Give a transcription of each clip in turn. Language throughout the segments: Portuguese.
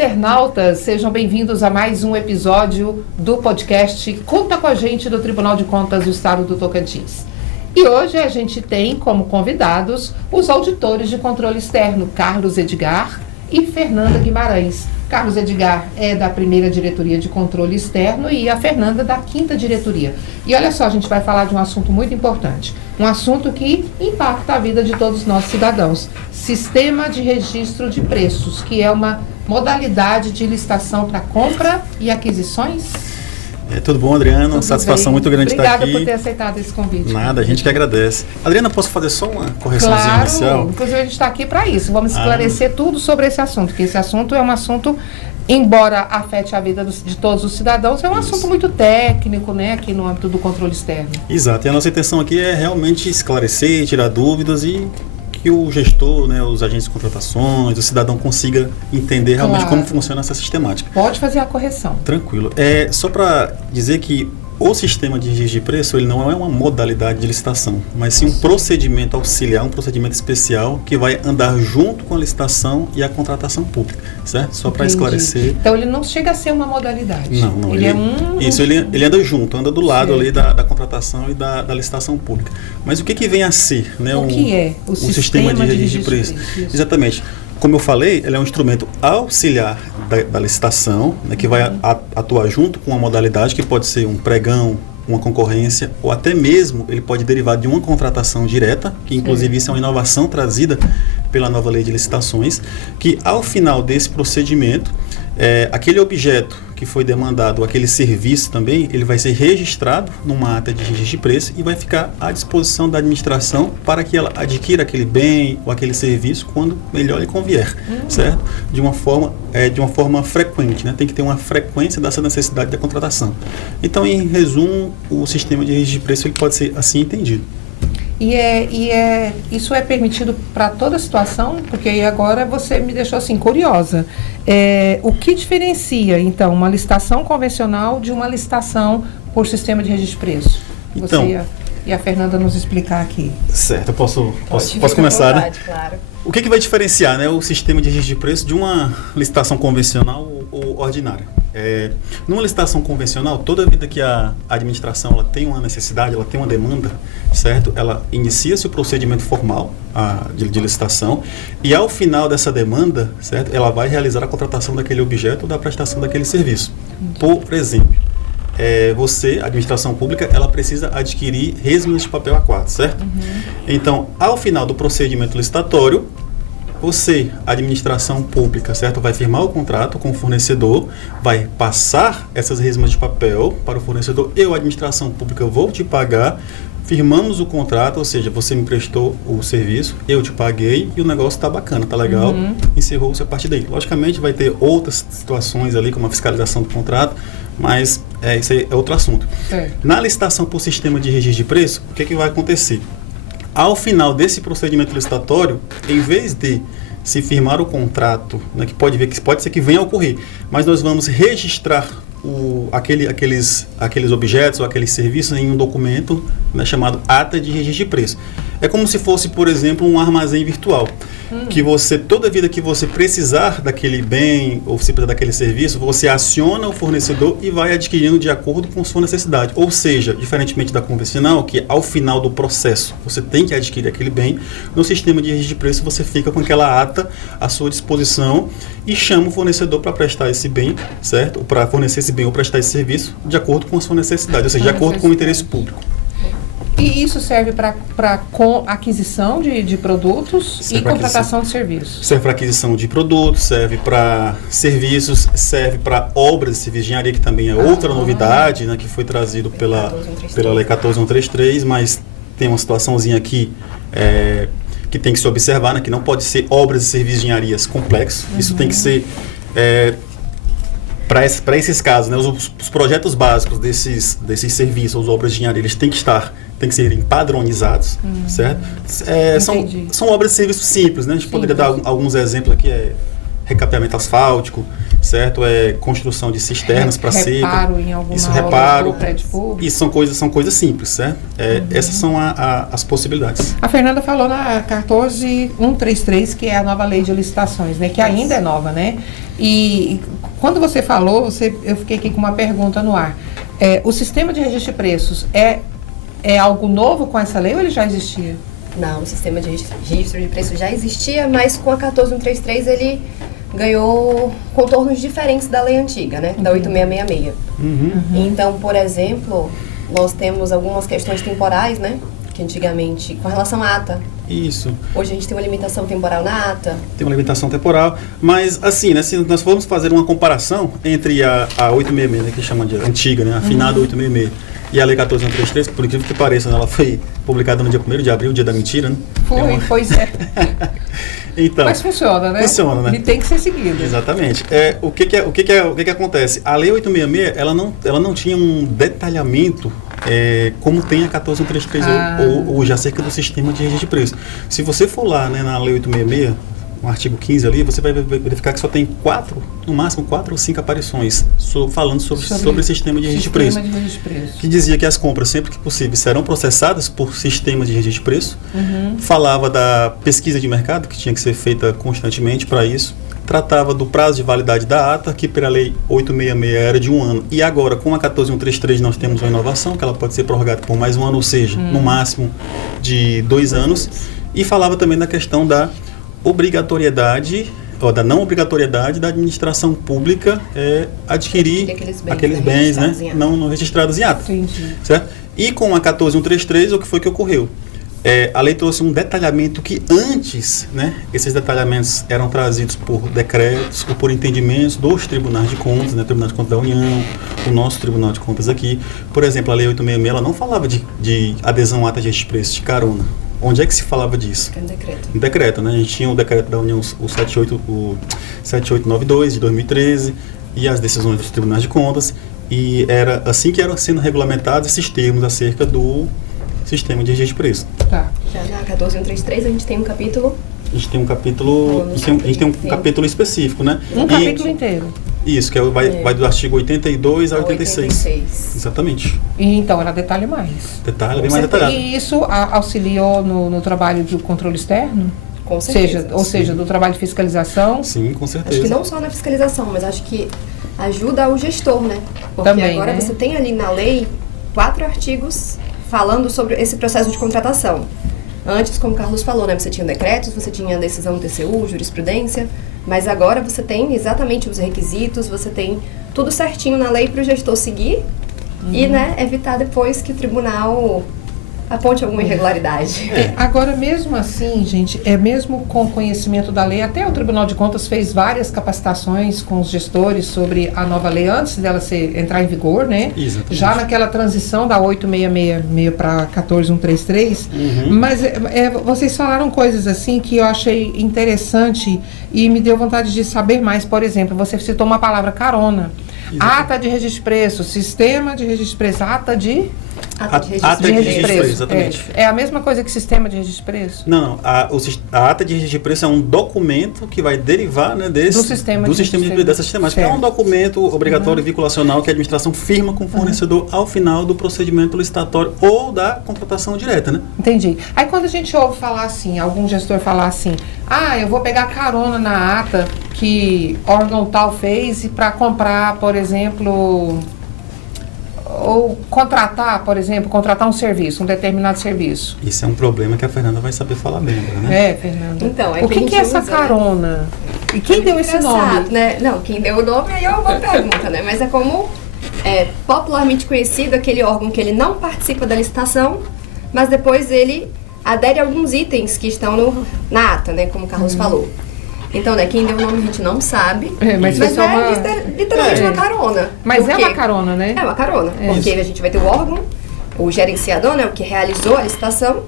internautas, sejam bem-vindos a mais um episódio do podcast Conta com a Gente do Tribunal de Contas do Estado do Tocantins. E hoje a gente tem como convidados os auditores de controle externo, Carlos Edgar e Fernanda Guimarães. Carlos Edgar é da primeira diretoria de controle externo e a Fernanda da quinta diretoria. E olha só, a gente vai falar de um assunto muito importante, um assunto que impacta a vida de todos nós cidadãos. Sistema de registro de preços, que é uma modalidade de licitação para compra e aquisições. Tudo bom, Adriana? Tudo Satisfação bem. muito grande estar aqui. Obrigada por ter aceitado esse convite. Nada, a gente que agradece. Adriana, posso fazer só uma correçãozinha inicial? Claro, inclusive a gente está aqui para isso. Vamos esclarecer tudo sobre esse assunto, porque esse assunto é um assunto, embora afete a vida de todos os cidadãos, é um assunto muito técnico, né, aqui no âmbito do controle externo. Exato, e a nossa intenção aqui é realmente esclarecer, tirar dúvidas e que o gestor, né, os agentes de contratações, o cidadão consiga entender realmente como funciona essa sistemática. Pode fazer a correção. Tranquilo. Só para dizer que o sistema de registro de preço, ele não é uma modalidade de licitação, mas sim um procedimento auxiliar, um procedimento especial que vai andar junto com a licitação e a contratação pública, certo? Só para esclarecer. Então ele não chega a ser uma modalidade. Não. Ele é um... Isso, ele anda junto, anda do lado ali da contratação e da licitação pública. Mas o que vem a ser, né? O que é o sistema de registro de preço? Exatamente. Como eu falei, ele é um instrumento auxiliar da licitação, né, que vai atuar junto com uma modalidade que pode ser um pregão, uma concorrência, ou até mesmo ele pode derivar de uma contratação direta, que inclusive isso é uma inovação trazida pela nova lei de licitações, que ao final desse procedimento, aquele objeto que foi demandado, aquele serviço também, ele vai ser registrado numa ata de registro de preço e vai ficar à disposição da administração para que ela adquira aquele bem ou aquele serviço quando melhor lhe convier, certo? De uma forma frequente, né? Tem que ter uma frequência dessa necessidade da contratação. Então, em resumo, o sistema de registro de preço ele pode ser assim entendido. Isso é permitido para toda situação? Porque aí agora você me deixou assim curiosa. O que diferencia, então, uma licitação convencional de uma licitação por sistema de registro de preço? Então, você e a Fernanda nos explicar aqui. Certo, eu posso começar, vontade, né? Claro. O que vai diferenciar, né, o sistema de registro de preço de uma licitação convencional ou ordinária? Numa licitação convencional, toda vida que a administração ela tem uma necessidade, ela tem uma demanda, certo? Ela inicia-se o procedimento formal de licitação e ao final dessa demanda, certo? Ela vai realizar a contratação daquele objeto ou da prestação daquele serviço. Por exemplo, a administração pública, ela precisa adquirir resmas de papel A4, certo? Então, ao final do procedimento licitatório, você, administração pública, certo? Vai firmar o contrato com o fornecedor, vai passar essas resmas de papel para o fornecedor. Eu, administração pública, vou te pagar. Firmamos o contrato, ou seja, você me prestou o serviço, eu te paguei e o negócio está bacana, está legal, encerrou-se a partir daí. Logicamente vai ter outras situações ali, como a fiscalização do contrato, mas isso aí é outro assunto. Na licitação por sistema de registro de preço, o que vai acontecer? Ao final desse procedimento licitatório, em vez de se firmar o contrato, né, que pode ser que venha a ocorrer, mas nós vamos registrar aqueles objetos ou aqueles serviços em um documento, né, chamado ata de registro de preço. É como se fosse, por exemplo, um armazém virtual, que você, toda vida que você precisar daquele bem ou se precisar daquele serviço, você aciona o fornecedor e vai adquirindo de acordo com sua necessidade. Ou seja, diferentemente da convencional, que ao final do processo você tem que adquirir aquele bem, no sistema de registro de preço você fica com aquela ata à sua disposição e chama o fornecedor para prestar esse bem, certo? Para fornecer esse bem ou prestar esse serviço de acordo com a sua necessidade, ou seja, de acordo com o interesse público. E isso serve para aquisição de produtos e contratação de serviços? Serve para aquisição de produtos, serve para serviços, serve para obras de serviço de engenharia, que também é outra novidade, né, que foi trazido pela Lei 14133, mas tem uma situaçãozinha aqui que tem que se observar, né, que não pode ser obras de serviços de engenharias complexos. Isso tem que ser... Para esses casos, né, os projetos básicos desses serviços, ou obras de engenharia, eles têm que serem padronizados, certo? São obras de serviço simples, né? A gente poderia dar alguns exemplos aqui, recapeamento asfáltico, certo? Construção de cisternas para seca. Reparo em alguma Isso, obra reparo. do prédio público. Isso são coisas simples, certo? Essas são as possibilidades. A Fernanda falou na 14133, que é a nova lei de licitações, né? Que ainda é nova, né? E quando você falou, eu fiquei aqui com uma pergunta no ar. O sistema de registro de preços é algo novo com essa lei ou ele já existia? Não, o sistema de registro de preços já existia, mas com a 14133 ele ganhou contornos diferentes da lei antiga, né? Da 8666. Então, por exemplo, nós temos algumas questões temporais, né? Que antigamente, com relação à ata. Isso. Hoje a gente tem uma limitação temporal na ata. Tem uma limitação temporal, mas assim, né, se nós formos fazer uma comparação entre a 866, né, que chama de antiga, né, afinada 866, e a Lei 14133, que por incrível que pareça, né, ela foi publicada no dia 1º de abril, dia da mentira, né? Pois é. Então, mas funciona, né? Funciona, né? Ele tem que ser seguido. Exatamente. O que acontece? A Lei 866, ela não tinha um detalhamento como tem a 14133 hoje acerca do sistema de registro de preço. Se você for lá, né, na Lei 866, no artigo 15 ali, você vai verificar que só tem no máximo 4 ou 5 aparições falando sobre o sistema de registro de preço. Que dizia que as compras, sempre que possível, serão processadas por sistema de registro de preço. Falava da pesquisa de mercado, que tinha que ser feita constantemente para isso. Tratava do prazo de validade da ata, que pela Lei 866 era de 1 ano. E agora, com a 14133, nós temos uma inovação, que ela pode ser prorrogada por mais 1 ano, ou seja, no máximo de 2 anos. E falava também da questão da obrigatoriedade, ou da não obrigatoriedade da administração pública adquirir aqueles bens, né, não registrados em ata. Certo? E com a 14133, o que foi que ocorreu? A lei trouxe um detalhamento que antes, né, esses detalhamentos eram trazidos por decretos ou por entendimentos dos tribunais de contas, né, Tribunal de Contas da União, o nosso Tribunal de Contas aqui. Por exemplo, a Lei 866, ela não falava de adesão à ata de registro de preços, de carona. Onde é que se falava disso? Em decreto. Em decreto, né? A gente tinha o decreto da União, o 7892 de 2013 e as decisões dos tribunais de contas, e era assim que eram sendo regulamentados esses termos acerca do sistema de registro de preço. Tá. Já na 14133 a gente tem um capítulo. A gente tem um capítulo, capítulo específico, né? Capítulo inteiro. Isso, que vai do artigo 82 ao 86. Exatamente. E então ela detalha mais. Detalha bem mais detalhado. E isso auxiliou no trabalho de controle externo? Com certeza. Ou seja, do trabalho de fiscalização? Sim, com certeza. Acho que não só na fiscalização, mas acho que ajuda o gestor, né? Porque também, agora você tem ali na lei 4 artigos falando sobre esse processo de contratação. Antes, como o Carlos falou, né, você tinha decretos, você tinha decisão do TCU, jurisprudência, mas agora você tem exatamente os requisitos, você tem tudo certinho na lei para o gestor seguir e, né, evitar depois que o tribunal aponte alguma irregularidade. Agora, mesmo assim, gente, mesmo com conhecimento da lei, até o Tribunal de Contas fez várias capacitações com os gestores sobre a nova lei antes dela entrar em vigor, né? Exatamente. Já naquela transição da 8666 para 14133. Mas vocês falaram coisas assim que eu achei interessante e me deu vontade de saber mais. Por exemplo, você citou uma palavra carona. Ata de registro de preço, sistema de registro de preço, ata de registro de preço. Exatamente. É a mesma coisa que sistema de registro de preço? Não. A ata de registro de preço é um documento que vai derivar, né, do sistema dessa sistemática. É um documento obrigatório e vinculacional que a administração firma com o fornecedor ao final do procedimento licitatório ou da contratação direta, né? Entendi. Aí quando a gente ouve falar assim, algum gestor falar assim, eu vou pegar carona na ata que órgão tal fez para comprar, por exemplo, ou contratar um serviço, um determinado serviço. Isso é um problema que a Fernanda vai saber falar bem agora, né? Fernanda. Então, o que é essa carona? E quem deu esse nome? Né? Não, quem deu o nome aí é uma boa pergunta, né? Mas é como popularmente conhecido aquele órgão que ele não participa da licitação, mas depois ele adere a alguns itens que estão na ata, né? Como o Carlos falou. Então, né, quem deu o nome a gente não sabe, mas literalmente uma carona. Mas é uma carona, né? É uma carona, porque a gente vai ter o órgão, o gerenciador, né, o que realizou a licitação,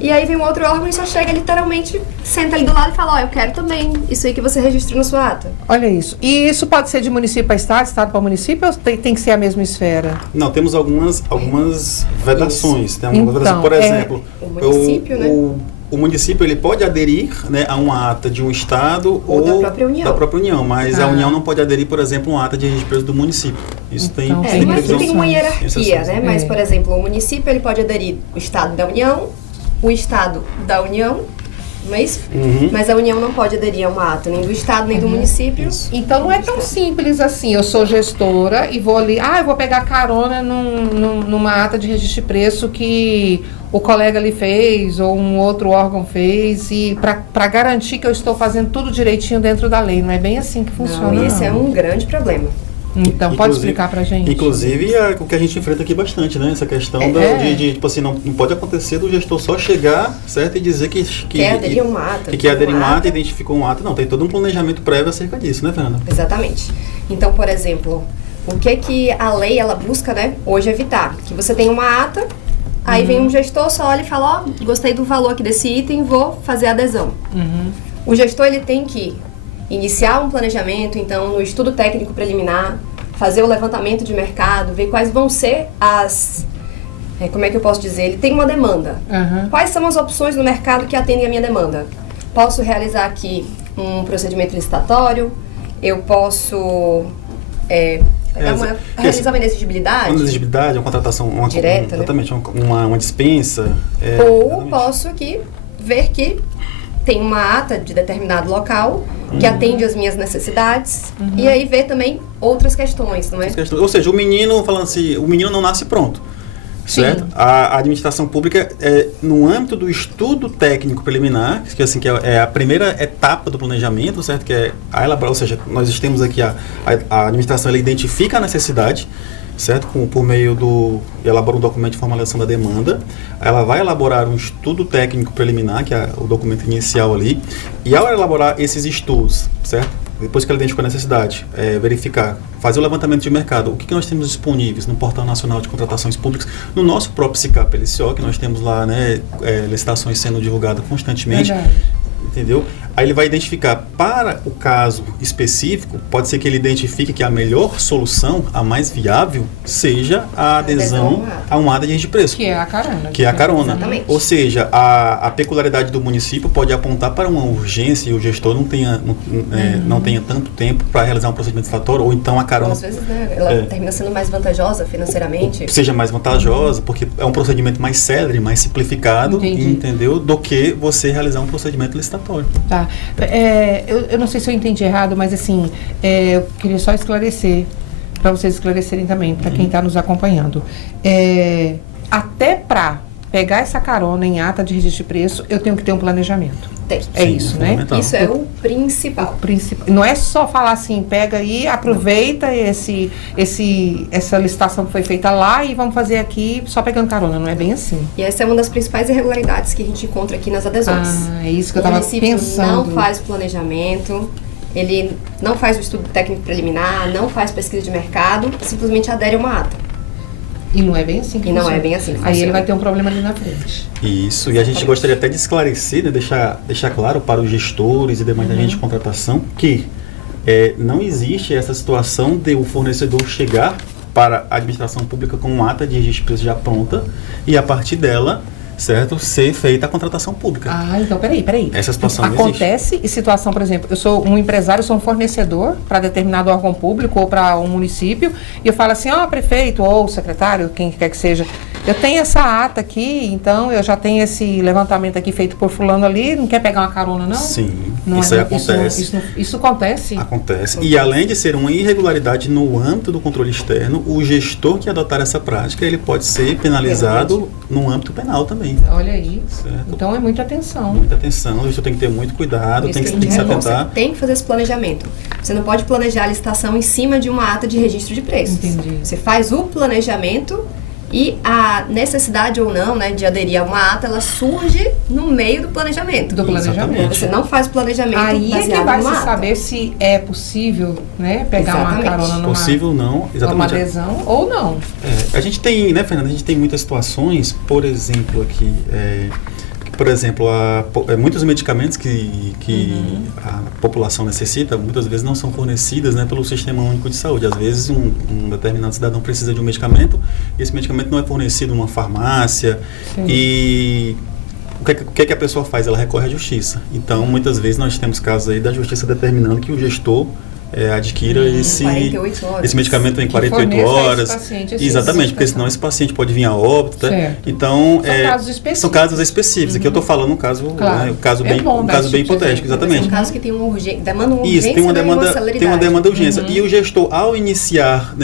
e aí vem um outro órgão e só chega literalmente, senta ali do lado e fala, eu quero também isso aí que você registrou na sua ata. Olha isso. E isso pode ser de município para estado, estado para município, ou tem que ser a mesma esfera? Não, temos algumas vedações. Tem algumas vedações. Por exemplo, o município, né? o município ele pode aderir, né, a uma ata de um estado ou da própria União, mas a União não pode aderir, por exemplo, a uma ata de registro de preço do município. Isso então, tem mas tem uma hierarquia, né? Mas, É. por exemplo, o município ele pode aderir o estado da União, o estado da União, não é isso? Mas a União não pode aderir a uma ata nem do estado nem do município. Isso. Então não é tão simples assim. Eu sou gestora e vou ali, eu vou pegar carona numa ata de registro de preço que o colega ali fez ou um outro órgão fez e para garantir que eu estou fazendo tudo direitinho dentro da lei. Não é bem assim que funciona. Não, e esse é um grande problema. Então, pode explicar pra gente? Inclusive, é o que a gente enfrenta aqui bastante, né? Essa questão de tipo assim, não pode acontecer do gestor só chegar, certo? E dizer que quer aderir a uma ata. Que quer aderir a uma ata, identificou um ata. Não, tem todo um planejamento prévio acerca disso, né, Fernanda? Exatamente. Então, por exemplo, o que a lei, ela busca, né, hoje evitar? Que você tem uma ata, aí vem um gestor, só olha e fala, gostei do valor aqui desse item, vou fazer a adesão. O gestor, ele tem que iniciar um planejamento, então, no estudo técnico preliminar, fazer o levantamento de mercado, ver quais vão ser como é que eu posso dizer? Ele tem uma demanda. Quais são as opções no mercado que atendem a minha demanda? Posso realizar aqui um procedimento licitatório, eu posso realizar uma inexigibilidade. Uma inexigibilidade, uma contratação direta, exatamente, né? uma dispensa. Ou exatamente. posso aqui ver que tem uma ata de determinado local que atende às minhas necessidades e aí ver também outras questões, não é? Ou seja, o menino, falando assim, o menino não nasce pronto, certo? A administração pública, no âmbito do estudo técnico preliminar, que é a primeira etapa do planejamento, certo? Que é a elaborar, ou seja, nós temos aqui a administração, ela identifica a necessidade, certo? Por meio elabora um documento de formalização da demanda, ela vai elaborar um estudo técnico preliminar, que é o documento inicial ali, e ao elaborar esses estudos, certo? Depois que ela identificou a necessidade, verificar, fazer o levantamento de mercado, o que nós temos disponíveis no Portal Nacional de Contratações Públicas, no nosso próprio SICAP LCO, que nós temos lá, né, licitações sendo divulgadas constantemente. Entendeu? Aí ele vai identificar, para o caso específico, pode ser que ele identifique que a melhor solução, a mais viável, seja a adesão a uma ata de registro de preço. Que é a carona. Que é a carona. Exatamente. Ou seja, a peculiaridade do município pode apontar para uma urgência e o gestor não tenha tanto tempo para realizar um procedimento licitatório, ou então a carona... Às vezes, né, ela termina sendo mais vantajosa financeiramente. Seja mais vantajosa, porque é um procedimento mais célere, mais simplificado, entendeu? Do que você realizar um procedimento licitatório. Tá. Eu não sei se eu entendi errado, mas assim, eu queria só esclarecer, para vocês esclarecerem também, para quem está nos acompanhando. Até para pegar essa carona em ata de registro de preço, eu tenho que ter um planejamento. Tem. Isso, né? Isso é o principal. Não é só falar assim, pega aí, aproveita essa licitação que foi feita lá e vamos fazer aqui só pegando carona. Não é bem assim. E essa é uma das principais irregularidades que a gente encontra aqui nas adesões. É isso que eu estava pensando. O município não faz planejamento, ele não faz o estudo técnico preliminar, não faz pesquisa de mercado, simplesmente adere a uma ata. E não é bem assim que funciona. Não é bem assim que Aí ele vai ter um problema ali na frente. Isso, e a gente gostaria até de esclarecer, né, deixar claro para os gestores e demais agentes de contratação que não existe essa situação de o fornecedor chegar para a administração pública com uma ata de registro de preço já pronta e a partir dela, certo, ser feita a contratação pública. Então peraí. Essa situação acontece em situação, por exemplo, eu sou um empresário, sou um fornecedor para determinado órgão público ou para um município e eu falo assim, prefeito ou secretário, quem quer que seja, eu tenho essa ata aqui, então eu já tenho esse levantamento aqui feito por fulano ali, não quer pegar uma carona não? Sim, não isso acontece. Isso acontece? Acontece. E além de ser uma irregularidade no âmbito do controle externo, o gestor que adotar essa prática, ele pode ser penalizado no âmbito penal também. Olha aí. Certo. Então é muita atenção. Muita atenção, o gestor tem que ter muito cuidado, tem que se atentar. Você tem que fazer esse planejamento. Você não pode planejar a licitação em cima de uma ata de registro de preços. Entendi. Você faz o planejamento e a necessidade ou não, né, de aderir a uma ata, ela surge no meio do planejamento. Você não faz o planejamento aí baseado é que vai numa se ata. saber se é possível, né, pegar uma carona numa... Possível não, exatamente. Uma adesão ou não. A gente tem, né, Fernanda, a gente tem muitas situações, por exemplo, aqui... Por exemplo, muitos medicamentos que a população necessita, muitas vezes não são fornecidas, né, pelo Sistema Único de Saúde. Às vezes um determinado cidadão precisa de um medicamento e esse medicamento não é fornecido numa farmácia. Sim. E o que a pessoa faz? Ela recorre à justiça. Então, muitas vezes nós temos casos aí da justiça determinando que o gestor adquira esse medicamento em 48 horas. Exatamente, porque senão esse paciente pode vir a óbito. Tá? Então, são casos específicos. Aqui eu estou falando um caso, um caso bem hipotético, exatamente. Um caso que tem demanda uma urgência. Isso, tem uma demanda urgência. E o gestor, ao iniciar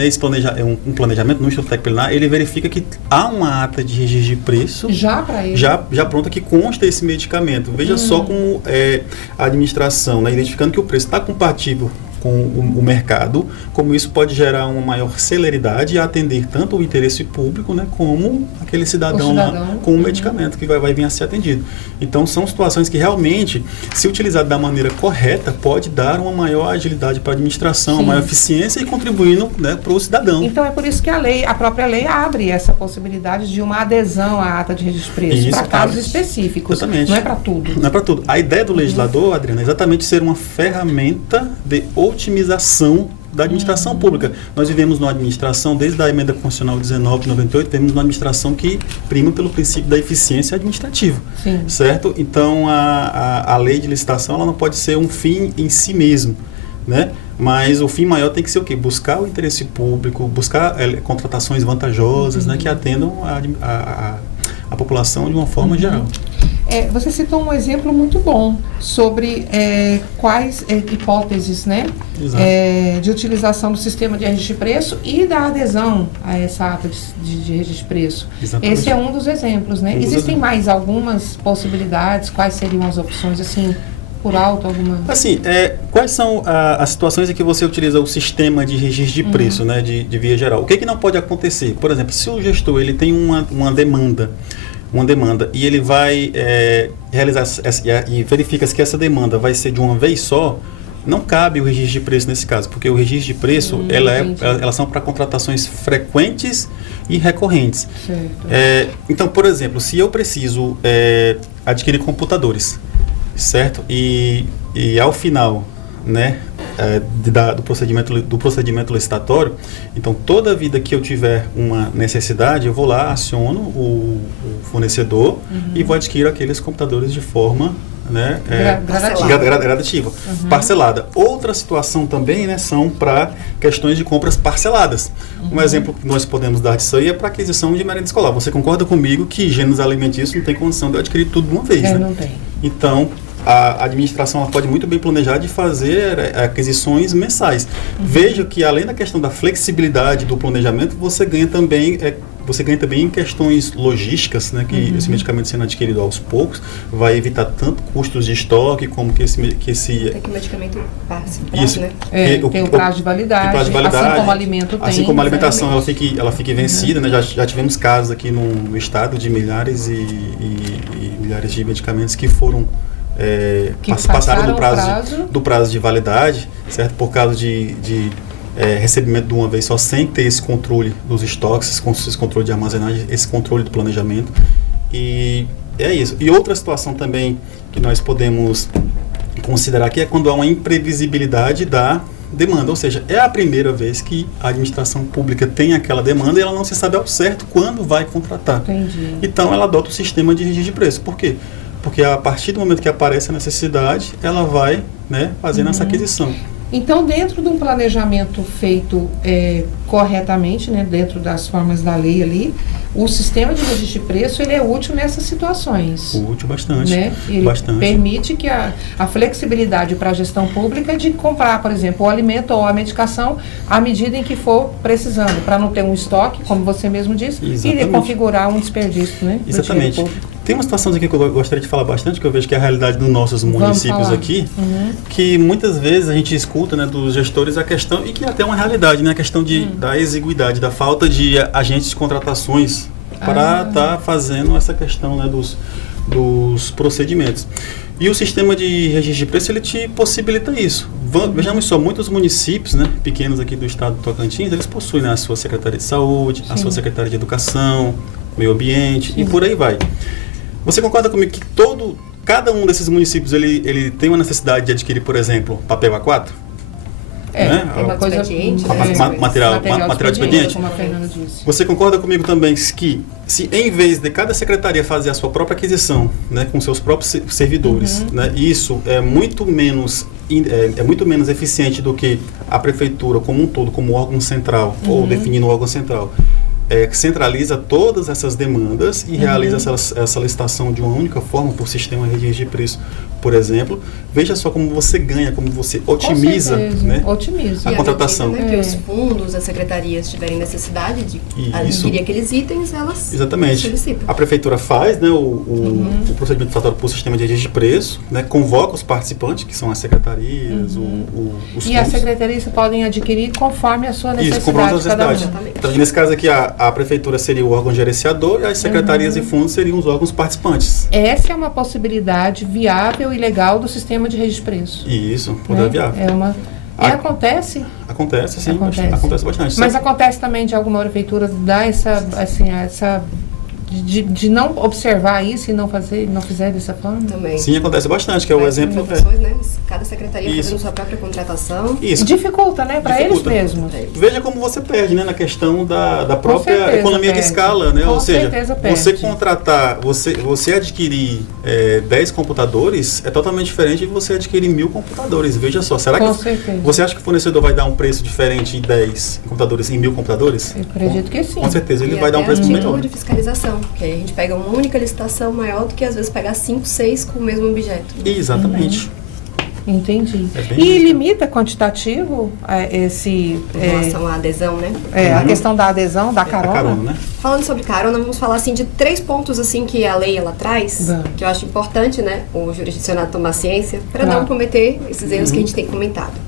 um planejamento no Instituto Técnico Preliminar, ele verifica que há uma ata de registro de preço já pronta que consta esse medicamento. Veja só como a administração, né, identificando que o preço está compatível com o mercado, como isso pode gerar uma maior celeridade e atender tanto o interesse público, né, como aquele cidadão lá com o medicamento que vai vir a ser atendido. Então, são situações que realmente, se utilizado da maneira correta, pode dar uma maior agilidade para a administração, uma maior eficiência e contribuindo, né, para o cidadão. Então, é por isso que a própria lei abre essa possibilidade de uma adesão à ata de registro de preço para casos específicos. Exatamente. Não é para tudo. Não é para tudo. A ideia do legislador, Adriana, é exatamente ser uma ferramenta de otimização da administração pública. Nós vivemos numa administração, desde a emenda constitucional 1998, vivemos numa administração que prima pelo princípio da eficiência administrativa. Certo? Então, a lei de licitação ela não pode ser um fim em si mesmo, né? Mas o fim maior tem que ser o quê? Buscar o interesse público, buscar contratações vantajosas, né, que atendam a população de uma forma geral. Você citou um exemplo muito bom sobre quais hipóteses, né, de utilização do sistema de registro de preço e da adesão a essa ata de registro de preço. Exatamente. Esse é um dos exemplos, né? Existem mais algumas possibilidades? Quais seriam as opções, assim, por alto alguma? Assim, quais são as situações em que você utiliza o sistema de registro de preço, né, de via geral? O que não pode acontecer? Por exemplo, se o gestor ele tem uma demanda e ele vai realizar e verifica que essa demanda vai ser de uma vez só, não cabe o registro de preço nesse caso, porque o registro de preço elas são para contratações frequentes e recorrentes. Então, por exemplo, se eu preciso adquirir computadores, certo? E ao final, né, do procedimento licitatório, então toda vida que eu tiver uma necessidade, eu vou lá, aciono o fornecedor e vou adquirir aqueles computadores de forma, né, gradativa, parcelada. Outra situação também, né, são para questões de compras parceladas. Um exemplo que nós podemos dar disso aí é para aquisição de merenda escolar. Você concorda comigo que gêneros alimentícios não tem condição de eu adquirir tudo de uma vez, né? Não tem. Então, a administração ela pode muito bem planejar de fazer aquisições mensais. Veja que, além da questão da flexibilidade do planejamento, você ganha também em questões logísticas, né, que esse medicamento sendo adquirido aos poucos vai evitar tanto custos de estoque como que esse Tem que o medicamento passe prazo, né? Tem o prazo de validade, assim como o alimento tem. Assim como a alimentação ela fique vencida, né? Já tivemos casos aqui no estado de milhares e milhares de medicamentos que foram passaram do prazo de validade, certo? Por causa de recebimento de uma vez só, sem ter esse controle dos estoques, esse controle de armazenagem, esse controle do planejamento. E é isso. E outra situação também que nós podemos considerar aqui é quando há uma imprevisibilidade da demanda, ou seja, é a primeira vez que a administração pública tem aquela demanda e ela não se sabe ao certo quando vai contratar. Entendi. Então ela adota o sistema de registro de preço. Por quê? Porque a partir do momento que aparece a necessidade, ela vai, né, fazendo essa aquisição. Então, dentro de um planejamento feito corretamente, né, dentro das formas da lei ali, o sistema de registro de preço ele é útil nessas situações. Útil bastante. Né? Ele permite que a flexibilidade para a gestão pública de comprar, por exemplo, o alimento ou a medicação à medida em que for precisando, para não ter um estoque, como você mesmo disse, e configurar um desperdício. Né, exatamente. Tem uma situação aqui que eu gostaria de falar bastante, que eu vejo que é a realidade dos nossos municípios aqui, que muitas vezes a gente escuta, né, dos gestores a questão, e que até é uma realidade, né, a questão da exiguidade, da falta de agentes de contratações para estar fazendo essa questão, né, dos procedimentos. E o sistema de registro de preço, ele te possibilita isso. Vejamos só, muitos municípios, né, pequenos aqui do estado do Tocantins, eles possuem, né, a sua Secretaria de Saúde, a sua Secretaria de Educação, Meio Ambiente, e por aí vai. Você concorda comigo que cada um desses municípios ele tem uma necessidade de adquirir, por exemplo, papel A4? né? Tem uma coisa expediente, Material de expediente. Como a Fernanda disse. Você concorda comigo também que se em vez de cada secretaria fazer a sua própria aquisição, né, com seus próprios servidores, né, isso é muito menos eficiente do que a prefeitura como um todo, como órgão central, ou definindo o órgão central, que centraliza todas essas demandas e realiza essa licitação de uma única forma por sistema de registro de preço, por exemplo. Veja só como você ganha, como você otimiza, né, otimiza a contratação. Medida, né, que os fundos, as secretarias tiverem necessidade de adquirir aqueles itens, elas solicitam. A prefeitura faz, né, o procedimento licitatório por sistema de registro de preço, né, convoca os participantes, que são as secretarias, os fundos. E as secretarias podem adquirir conforme a sua necessidade. Isso, conforme a necessidade. Então, nesse caso aqui, a prefeitura seria o órgão gerenciador e as secretarias e fundos seriam os órgãos participantes. Essa é uma possibilidade viável e legal do sistema de registro de preço. Isso, poder viável. Acontece? Acontece, sim. Acontece bastante. Mas acontece também de alguma prefeitura dar essa de não observar isso e não fizer dessa forma? Também. Sim, acontece bastante, que é o exemplo. Né? Cada secretaria fazendo sua própria contratação. Isso. Dificulta, né? Para eles mesmos. Veja como você perde, né? Na questão da própria economia de escala, né? Ou seja, você contratar, você adquirir 10 computadores é totalmente diferente de você adquirir 1000 computadores. Veja só, será que você acha que o fornecedor vai dar um preço diferente em 10 computadores e em 1000 computadores? Eu acredito que sim. Com certeza, ele vai dar um preço melhor. De fiscalização. Porque aí a gente pega uma única licitação maior do que às vezes pegar 5, 6 com o mesmo objeto. Exatamente. Entendi. E limita quantitativo esse... Em relação à adesão, né? A questão da adesão, da carona. A carona, né? Falando sobre carona, vamos falar assim de 3 pontos assim que a lei ela traz, que eu acho importante, né? O jurisdicionado tomar ciência para não cometer esses erros que a gente tem comentado.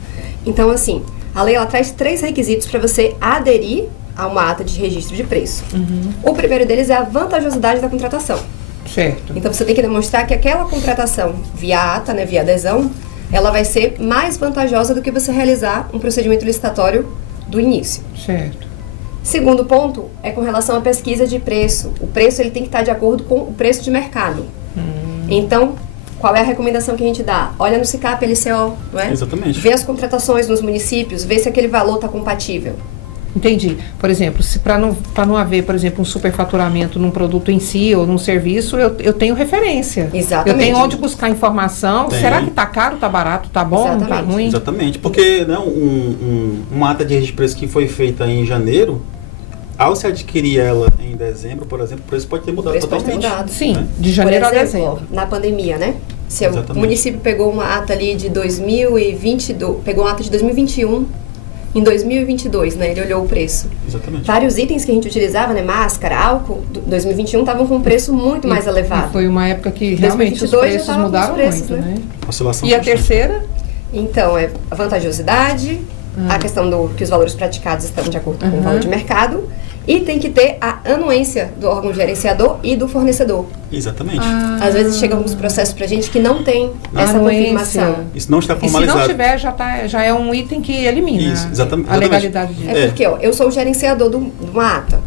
Então, assim, a lei ela traz 3 requisitos para você aderir a uma ata de registro de preço. O primeiro deles é a vantajosidade da contratação. Certo. Então você tem que demonstrar que aquela contratação via ata, né, via adesão, ela vai ser mais vantajosa do que você realizar um procedimento licitatório do início. Certo. Segundo ponto é com relação à pesquisa de preço. O preço ele tem que estar de acordo com o preço de mercado. Então, qual é a recomendação que a gente dá? Olha no SICAP, LCO, não é? Exatamente. Vê as contratações nos municípios, vê se aquele valor está compatível. Entendi. Por exemplo, se para não haver, por exemplo, um superfaturamento num produto em si ou num serviço, eu tenho referência. Exatamente. Eu tenho onde buscar informação. Será que está caro, está barato, está bom, está ruim? Exatamente. Porque né, uma ata de registro de preço que foi feita em janeiro, ao se adquirir ela em dezembro, por exemplo, o preço pode ter mudado totalmente. Pode ter mudado. Sim, né? De janeiro a dezembro. Na pandemia, né? Se o município pegou uma ata ali de 2022, pegou uma ata de 2021, em 2022, né? Ele olhou o preço. Exatamente. Vários itens que a gente utilizava, né? Máscara, álcool, 2021 estavam com um preço muito mais elevado. E foi uma época que realmente os preços mudaram muito, né? Oscilação. E a terceira? Então, é a vantajosidade, a questão do que os valores praticados estão de acordo com o valor de mercado, e tem que ter a anuência do órgão gerenciador e do fornecedor. Exatamente. Às vezes chegam alguns processos pra gente que não tem essa confirmação. Isso não está formalizado. E se não tiver, já é um item que elimina a legalidade disso. É porque, eu sou o gerenciador de uma ata.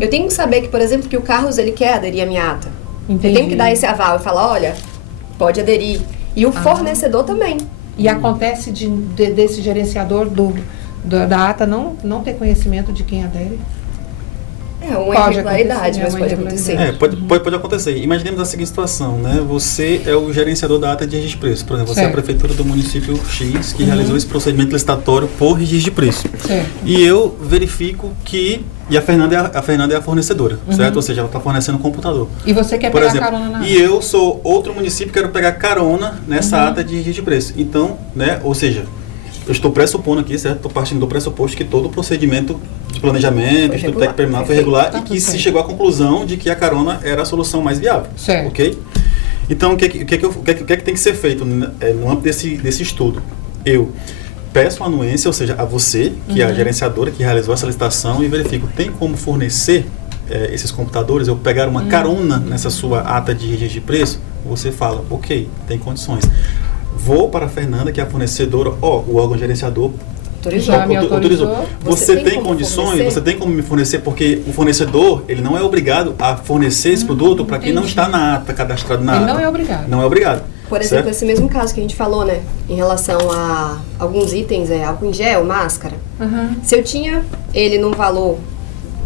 Eu tenho que saber que, por exemplo, que o Carlos ele quer aderir à minha ata. Entendi. Eu tenho que dar esse aval e falar, olha, pode aderir. E o fornecedor também. E acontece desse gerenciador da ata não ter conhecimento de quem adere? É uma irregularidade, mas pode acontecer. Pode acontecer. Imaginemos a seguinte situação, né? Você é o gerenciador da ata de registro de preço. Por exemplo, você é a prefeitura do município X que realizou esse procedimento licitatório por registro de preço. Certo. E eu verifico que... E a Fernanda é a fornecedora, certo? Ou seja, ela está fornecendo um computador. E você quer pegar carona na ata? E eu sou outro município que quero pegar carona nessa ata de registro de preço. Então, né? Ou seja... Eu estou pressupondo aqui, certo? Estou partindo do pressuposto que todo o procedimento de planejamento, estudo técnico preliminar foi regular e que se chegou à conclusão de que a carona era a solução mais viável. Certo. Ok? Então, o que tem que ser feito no âmbito desse estudo? Eu peço a anuência, ou seja, a você, que é a gerenciadora que realizou essa licitação, e verifico, tem como fornecer esses computadores, eu pegar uma carona nessa sua ata de registro de preço? Você fala, ok, tem condições. Vou para a Fernanda, que é a fornecedora, o órgão gerenciador autorizou. Você tem condições, você tem como me fornecer, porque o fornecedor, ele não é obrigado a fornecer esse produto para quem não está na ata, cadastrado na ata. Ele não é obrigado. Não é obrigado. Por exemplo, certo? esse mesmo caso que a gente falou, né? Em relação a alguns itens, álcool em gel, máscara. Se eu tinha ele num valor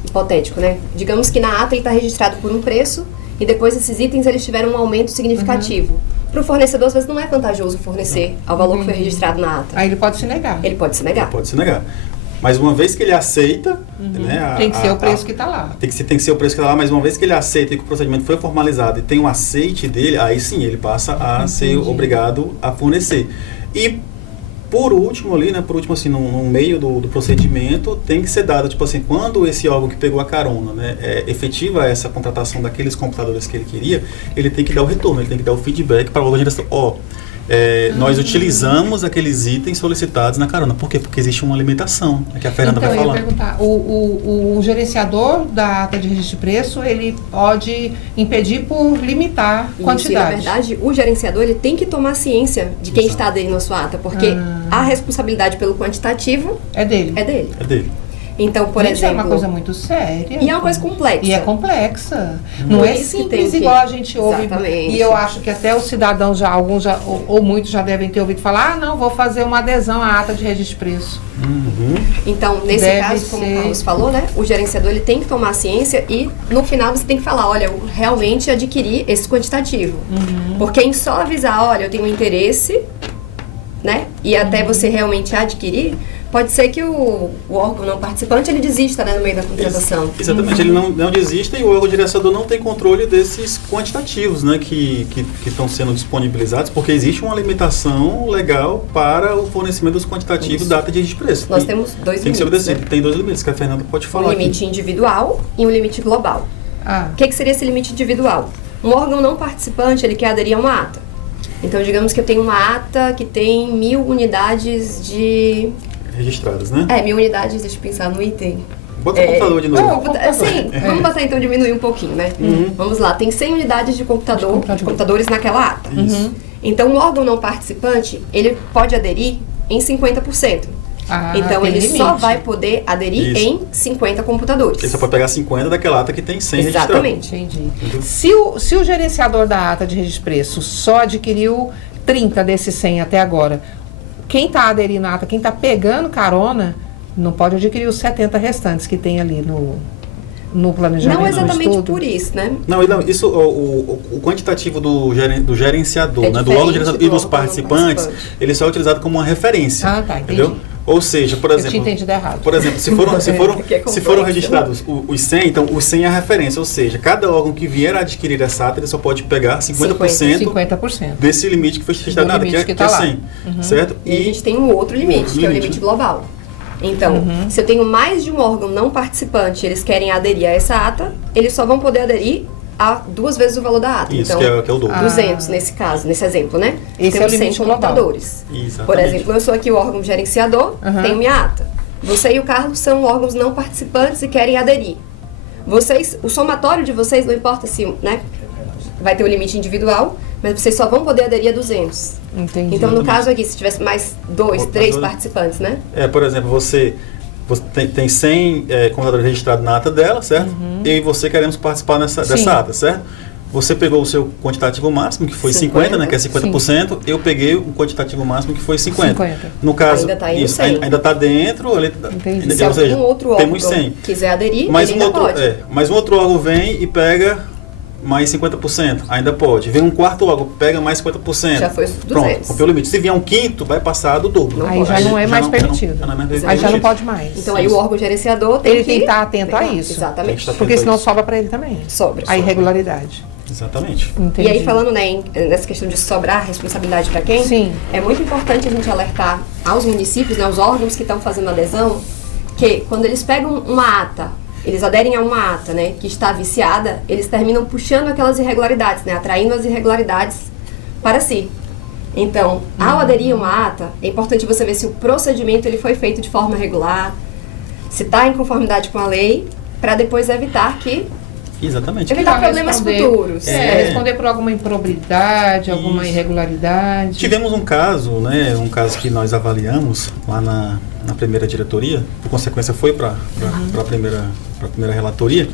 hipotético, né? Digamos que na ata ele está registrado por um preço e depois esses itens eles tiveram um aumento significativo. Para o fornecedor, às vezes, não é vantajoso fornecer ao valor que foi registrado na ata. Aí ele pode se negar. Ele pode se negar. Ele pode se negar. Mas uma vez que ele aceita, né, Tem que ser o preço que está lá. Tem que ser o preço que está lá, mas uma vez que ele aceita e que o procedimento foi formalizado e tem um aceite dele, aí sim ele passa a ser obrigado a fornecer. E por último ali, né, assim, no meio do procedimento, tem que ser dado, tipo assim, quando esse órgão que pegou a carona, né, efetiva essa contratação daqueles computadores que ele queria, ele tem que dar o retorno, ele tem que dar o feedback para a outra direção. Nós utilizamos aqueles itens solicitados na carona. Por quê? Porque existe uma limitação, né, que a Fernanda vai falar. Eu ia perguntar, o gerenciador da ata de registro de preço, ele pode impedir por limitar quantidade. E, na verdade, o gerenciador ele tem que tomar ciência de quem está aderindo à sua ata, porque a responsabilidade pelo quantitativo é dele. É dele. É dele. Então, por exemplo... é uma coisa muito séria. E é uma coisa complexa. E é complexa. Não é simples igual a gente ouve. Exatamente. E eu acho que até os cidadãos alguns ou muitos já devem ter ouvido falar, não, vou fazer uma adesão à ata de registro de preço. Então, nesse caso, como o Carlos falou, né, o gerenciador ele tem que tomar ciência e no final você tem que falar, olha, eu realmente adquiri esse quantitativo. Porque em só avisar, olha, eu tenho um interesse, né, e até você realmente adquirir, pode ser que o órgão não participante ele desista, né, no meio da contratação. Exatamente, ele não desista e o órgão gerenciador não tem controle desses quantitativos, né, que estão sendo disponibilizados, porque existe uma limitação legal para o fornecimento dos quantitativos da ata de registro de preço. Nós temos dois tem limites. Tem que ser obedecido. Né? Tem dois limites que a Fernanda pode falar. Um limite individual e um limite global. O que seria esse limite individual? Um órgão não participante ele quer aderir a uma ata. Então, digamos que eu tenho uma ata que tem 1000 unidades de... registradas, né? 1000 unidades, deixa eu pensar no item. Bota o computador de novo. Sim, vamos botar então, diminuir um pouquinho, né? Vamos lá, tem 100 unidades de computadores naquela ata. Então, o órgão não participante, ele pode aderir em 50%. Então, ele só vai poder aderir em 50 computadores. Ele só pode pegar 50 daquela ata que tem 100 registrados. Exatamente. Entendi. Se o gerenciador da ata de registro de preço só adquiriu 30 desses 100 até agora, quem está aderindo à ata, quem está pegando carona, não pode adquirir os 70 restantes que tem ali no planejamento. Não exatamente por isso, né? Não, isso, o quantitativo do gerenciador, né, do órgão gerenciador e dos participantes, ele só é utilizado como uma referência. Tá, entendeu? Ou seja, por exemplo... Eu tinha entendido errado. Por exemplo, se foram registrados os 100, então os 100 é a referência. Ou seja, cada órgão que vier a adquirir essa ata, ele só pode pegar 50% desse limite que foi registrado na ata, que é 100. Certo? E a gente tem um outro limite, que é o limite global. Então, se eu tenho mais de um órgão não participante, eles querem aderir a essa ata, eles só vão poder aderir a 2 vezes o valor da ata. Isso, então, que é o dobro. 200 nesse caso, nesse exemplo, né? Esse temos é o limite 100 global. computadores. Exatamente. Por exemplo, eu sou aqui o órgão gerenciador, tenho minha ata. Você e o Carlos são órgãos não participantes e querem aderir. Vocês, o somatório de vocês, não importa se, né, vai ter o limite individual, mas vocês só vão poder aderir a 200. Entendi. Então, no caso aqui, se tivesse mais 2, 3 participantes, né? Por exemplo, você tem 100 computadores registrados na ata dela, certo? E você queremos participar dessa ata, certo? Você pegou o seu quantitativo máximo, que foi 50, né, que é 50%. Sim. Eu peguei o quantitativo máximo, que foi 50. No caso, ainda está isso, ainda está dentro. Entendi. Se algum outro órgão quiser aderir, mas ele ainda pode. Mas um outro órgão vem e pega mais 50%, ainda pode. Vem um quarto órgão, pega mais 50%. Já foi 200. Pronto, rompeu o limite. Se vier um quinto, vai passar do dobro. Aí já não é mais permitido. Aí já não pode mais. Então aí o órgão gerenciador tem que estar atento a isso. Exatamente. Porque senão sobra para ele também. Sobra. A irregularidade. Exatamente. Entendi. E aí, falando, né, nessa questão de sobrar responsabilidade para quem, sim, é muito importante a gente alertar aos municípios, né, aos órgãos que estão fazendo adesão, que quando eles pegam uma ata, eles aderem a uma ata, né, que está viciada, eles terminam puxando aquelas irregularidades, né, atraindo as irregularidades para si. Então, ao aderir a uma ata, é importante você ver se o procedimento ele foi feito de forma regular, se está em conformidade com a lei, para depois evitar que... Exatamente. Evitar problemas futuros. Responder por alguma improbidade, alguma irregularidade. Tivemos um caso, né, um caso que nós avaliamos lá na primeira diretoria, por consequência foi para a primeira relatoria,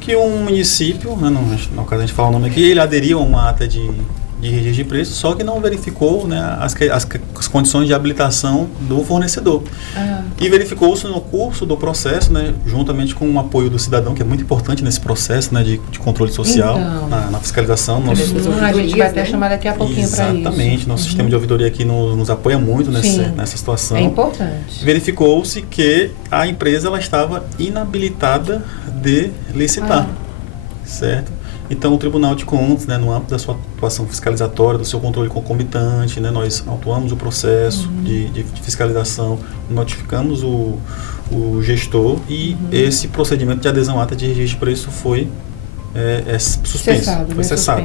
que um município, né, no caso a gente fala o nome aqui, ele aderiu a uma ata de de registro de preço, só que não verificou, né, as condições de habilitação do fornecedor. E verificou-se no curso do processo, né, juntamente com o apoio do cidadão, que é muito importante nesse processo, né, de controle social, então, na fiscalização. A gente vai até chamar daqui a pouquinho para isso. Exatamente. Nosso sistema de ouvidoria aqui nos apoia muito nessa situação. É importante. Verificou-se que a empresa ela estava inabilitada de licitar, certo? Então, o Tribunal de Contas, né, no âmbito da sua atuação fiscalizatória, do seu controle concomitante, né, nós autuamos o processo de fiscalização, notificamos o gestor e esse procedimento de adesão à ata de registro de preço foi suspenso. Foi cessado.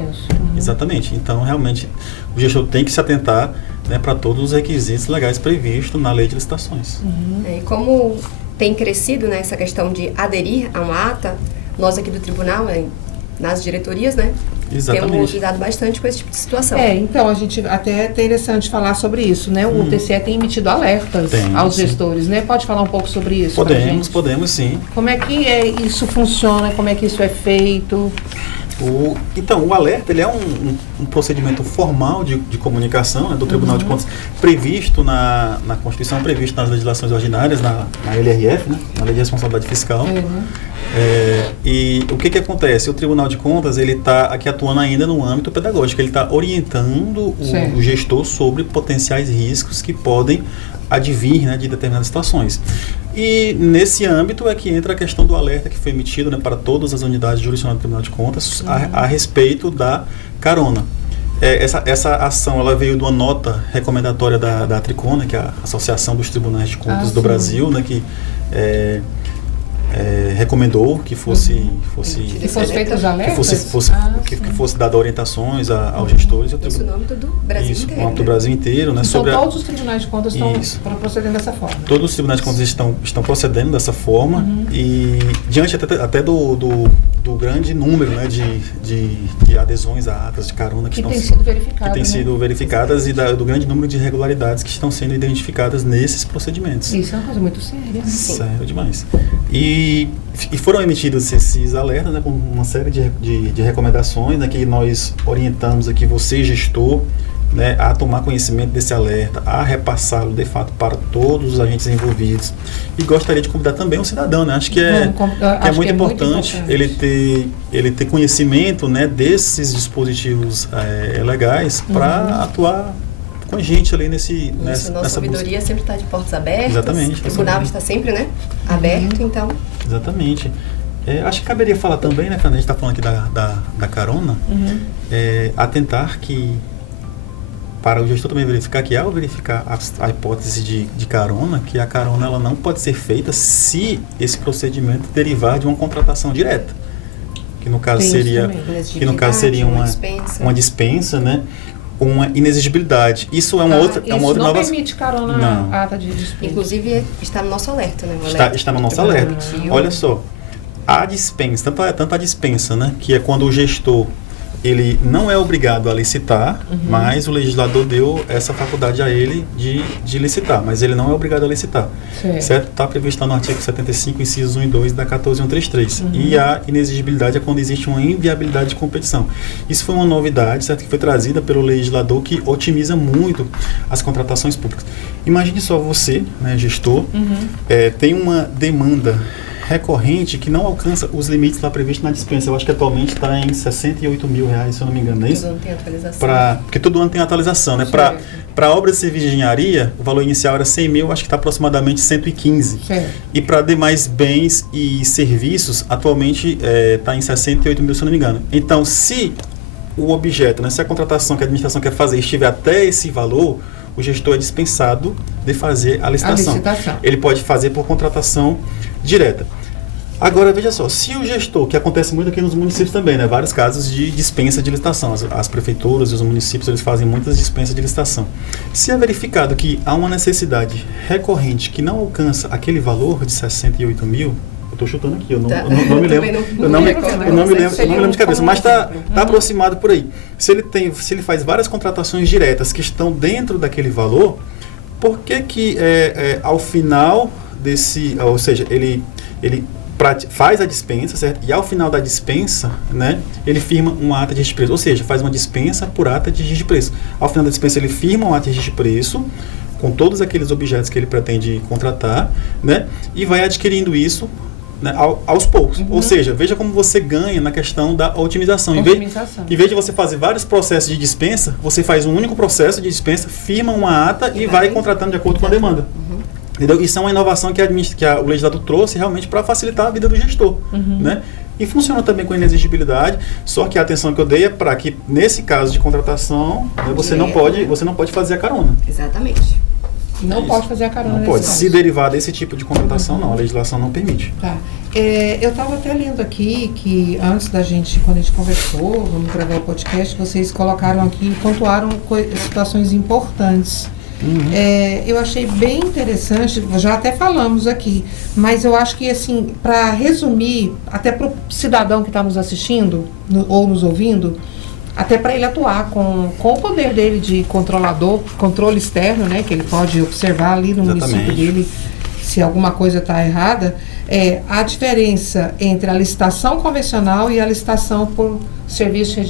Exatamente. Então, realmente, o gestor tem que se atentar, né, para todos os requisitos legais previstos na lei de licitações. E como tem crescido, né, essa questão de aderir a uma ata, nós aqui do tribunal, nas diretorias, né, temos lidado bastante com esse tipo de situação. Então, a gente até é interessante falar sobre isso, né? O TCE tem emitido alertas aos gestores, né? Pode falar um pouco sobre isso? Podemos sim. Como é que isso funciona? Como é que isso é feito? Então, o alerta ele é um procedimento formal de comunicação, né, do Tribunal de Contas, previsto na Constituição, previsto nas legislações ordinárias, na LRF, né, na Lei de Responsabilidade Fiscal. E o que acontece? O Tribunal de Contas ele está aqui atuando ainda no âmbito pedagógico, ele está orientando o gestor sobre potenciais riscos que podem advir, né, de determinadas situações. E nesse âmbito é que entra a questão do alerta que foi emitido, né, para todas as unidades jurisdicionais do Tribunal de Contas a respeito da carona. Essa ação ela veio de uma nota recomendatória da Tricona, que é a Associação dos Tribunais de Contas do Brasil, né, que recomendou que fosse feitos alertas? Que fosse dado orientações aos gestores. Isso no âmbito do Brasil inteiro. No âmbito do Brasil inteiro. Né, então, todos os tribunais de contas estão procedendo dessa forma? Todos os tribunais de contas estão procedendo dessa forma e diante até do grande número, né, de adesões a atas de carona que têm sido verificadas e do grande número de irregularidades que estão sendo identificadas nesses procedimentos. Isso é uma coisa muito séria. Sério demais. E foram emitidos esses alertas, né, com uma série de recomendações, né, que nós orientamos aqui você, gestor, né, a tomar conhecimento desse alerta, a repassá-lo de fato para todos os agentes envolvidos. E gostaria de convidar também o cidadão, né? Acho que é muito importante ele ter conhecimento, né, desses dispositivos legais para atuar com a gente ali nessa nossa ouvidoria sempre está de portas abertas. Exatamente. O tribunal está sempre, né, aberto, então. Exatamente. Acho que caberia falar também, né, quando a gente está falando aqui da carona, atentar que para o gestor também verificar que ao verificar a hipótese de carona, que a carona ela não pode ser feita se esse procedimento derivar de uma contratação direta, que no caso seria uma dispensa, né? Uma inexigibilidade. Isso é uma outra não permite carona na ata de dispensa. Inclusive está no nosso alerta, né? Está no nosso alerta. Olha só, a dispensa, tanto a dispensa, né, que é quando o gestor ele não é obrigado a licitar, mas o legislador deu essa faculdade a ele de licitar, mas ele não é obrigado a licitar. Certo? Está previsto no artigo 75, incisos 1 e 2 da 14133. E a inexigibilidade é quando existe uma inviabilidade de competição. Isso foi uma novidade, certo, que foi trazida pelo legislador, que otimiza muito as contratações públicas. Imagine só você, né, gestor, tem uma demanda recorrente que não alcança os limites lá previstos na dispensa. Eu acho que atualmente está em R$68 mil, se eu não me engano, não é isso? Todo ano tem atualização. Porque todo ano tem atualização, né? Para obra de serviço de engenharia, o valor inicial era 100 mil, acho que está aproximadamente 115. E para demais bens e serviços, atualmente está em 68 mil, se eu não me engano. Então, se o objeto, né, se a contratação que a administração quer fazer estiver até esse valor, o gestor é dispensado de fazer a licitação. Ele pode fazer por contratação direta. Agora, veja só, se o gestor, que acontece muito aqui nos municípios também, né, vários casos de dispensa de licitação, as prefeituras e os municípios, eles fazem muitas dispensas de licitação. Se é verificado que há uma necessidade recorrente que não alcança aquele valor de 68 mil, eu estou chutando aqui, eu não me lembro, eu não me lembro de cabeça, mas está aproximado por aí. Se ele faz várias contratações diretas que estão dentro daquele valor, por que ao final desse, ou seja, ele faz a dispensa, certo? E ao final da dispensa, né, ele firma uma ata de registro de preço, ou seja, faz uma dispensa por ata de registro de preço. Ao final da dispensa, ele firma uma ata de registro de preço com todos aqueles objetos que ele pretende contratar, né, e vai adquirindo isso, né, aos poucos. Ou seja, veja como você ganha na questão da otimização. Em vez de você fazer vários processos de dispensa, você faz um único processo de dispensa, firma uma ata e vai contratando de acordo com a demanda. Entendeu? Isso é uma inovação que o legislador trouxe realmente para facilitar a vida do gestor. Né? E funciona também com inexigibilidade, só que a atenção que eu dei é para que, nesse caso de contratação, né, você não pode fazer a carona. Exatamente. Não pode fazer a carona. Não pode. Se derivar desse tipo de contratação, não. A legislação não permite. Tá. Eu estava até lendo aqui que antes quando a gente conversou, vamos gravar o podcast, vocês colocaram aqui, pontuaram situações importantes. Eu achei bem interessante, já até falamos aqui, mas eu acho que, assim, para resumir, até para o cidadão que está nos assistindo ou nos ouvindo, até para ele atuar com o poder dele de controlador, controle externo, né, que ele pode observar ali no município dele se alguma coisa está errada, a diferença entre a licitação convencional e a licitação por serviço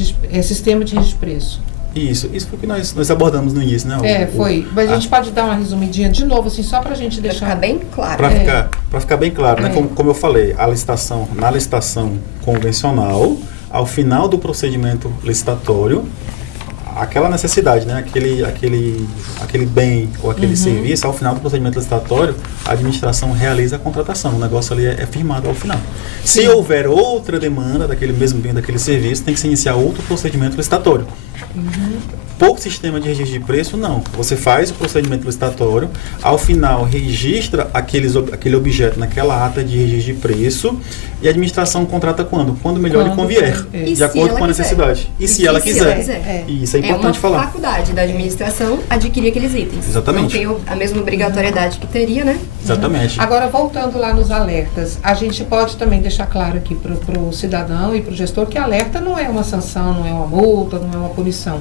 sistema de registro de preço. Isso foi o que nós abordamos no início, né? Foi. Mas a gente pode dar uma resumidinha de novo, assim, só para a gente deixar... Para ficar bem claro. Para ficar bem claro, né? Como eu falei, na licitação convencional, ao final do procedimento licitatório, aquela necessidade, né? aquele bem ou aquele serviço, ao final do procedimento licitatório, a administração realiza a contratação. O negócio ali é firmado ao final. Se houver outra demanda daquele mesmo bem, daquele serviço, tem que se iniciar outro procedimento licitatório. Por sistema de registro de preço, não. Você faz o procedimento licitatório, ao final registra aquele objeto naquela ata de registro de preço e a administração contrata quando? Quando melhor lhe convier, de acordo com a necessidade. E se ela quiser. E isso é importante falar. É uma faculdade da administração adquirir aqueles itens. Exatamente. Não tem a mesma obrigatoriedade que teria, né? Exatamente. Agora, voltando lá nos alertas, a gente pode também deixar claro aqui para o cidadão e para o gestor que alerta não é uma sanção, não é uma multa, não é uma punição.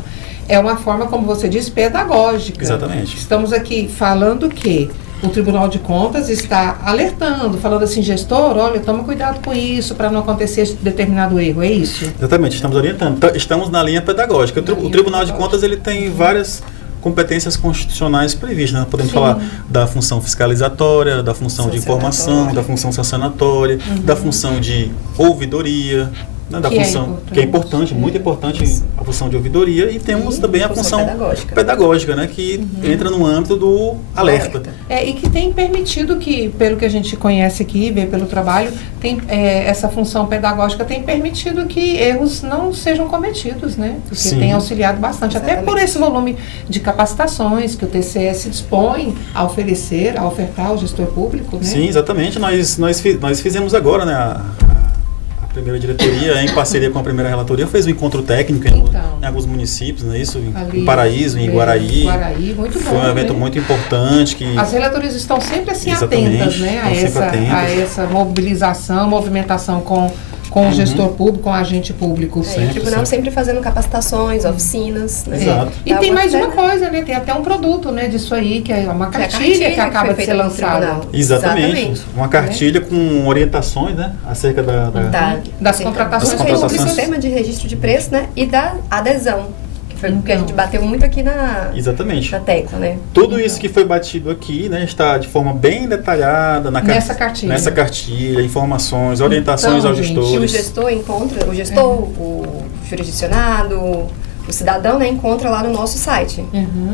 É uma forma, como você disse, pedagógica. Exatamente. Estamos aqui falando que o Tribunal de Contas está alertando, falando assim, gestor, olha, toma cuidado com isso para não acontecer esse determinado erro, é isso? Exatamente, estamos orientando. Estamos na linha pedagógica. O Tribunal de Contas ele tem várias competências constitucionais previstas. Né? Podemos falar da função fiscalizatória, da função de informação, da função sancionatória, da função de ouvidoria, né, da função que é importante, muito importante a função de ouvidoria, e temos também a função pedagógica, né, que entra no âmbito do alerta. E que tem permitido que, pelo que a gente conhece aqui, vê pelo trabalho, essa função pedagógica tem permitido que erros não sejam cometidos, né? Porque tem auxiliado bastante, até por esse volume de capacitações que o TCE se dispõe a oferecer, a ofertar ao gestor público, né? Sim, exatamente. Nós fizemos agora, né, a primeira diretoria, em parceria com a primeira relatoria, fez um encontro técnico em alguns municípios, não é isso? Em Paraíso, em Guaraí. Muito bom. Foi um evento muito importante. As relatorias estão sempre assim atentas, né? A essa mobilização, movimentação com o gestor público, com o agente público. O tribunal sempre fazendo capacitações, oficinas. Né? Exato. E tem mais uma coisa, né? Tem até um produto, né, disso aí, que é uma cartilha que acaba de ser lançada. Exatamente. Uma cartilha com orientações, né, acerca das contratações públicas. Do sistema de registro de preço, né, e da adesão. Foi o que a gente bateu muito aqui na tecla, né? Tudo isso que foi batido aqui, né, está de forma bem detalhada nessa cartilha, informações, orientações aos gestores. Que o gestor encontra, o jurisdicionado, o cidadão, né, encontra lá no nosso site.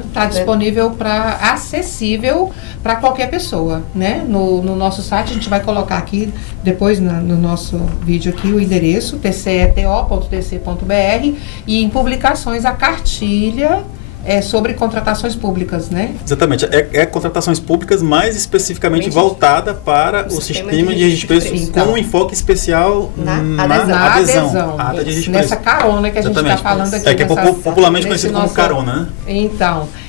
Está disponível acessível para qualquer pessoa, né? No nosso site, a gente vai colocar aqui, depois no nosso vídeo aqui, o endereço, tceto.tc.br, e em publicações a cartilha sobre contratações públicas, né? Exatamente. Contratações públicas, mais especificamente voltada para o sistema de registro de preços, com um enfoque especial na adesão. Nessa carona que a gente está falando aqui. Que é popularmente conhecido como carona, né?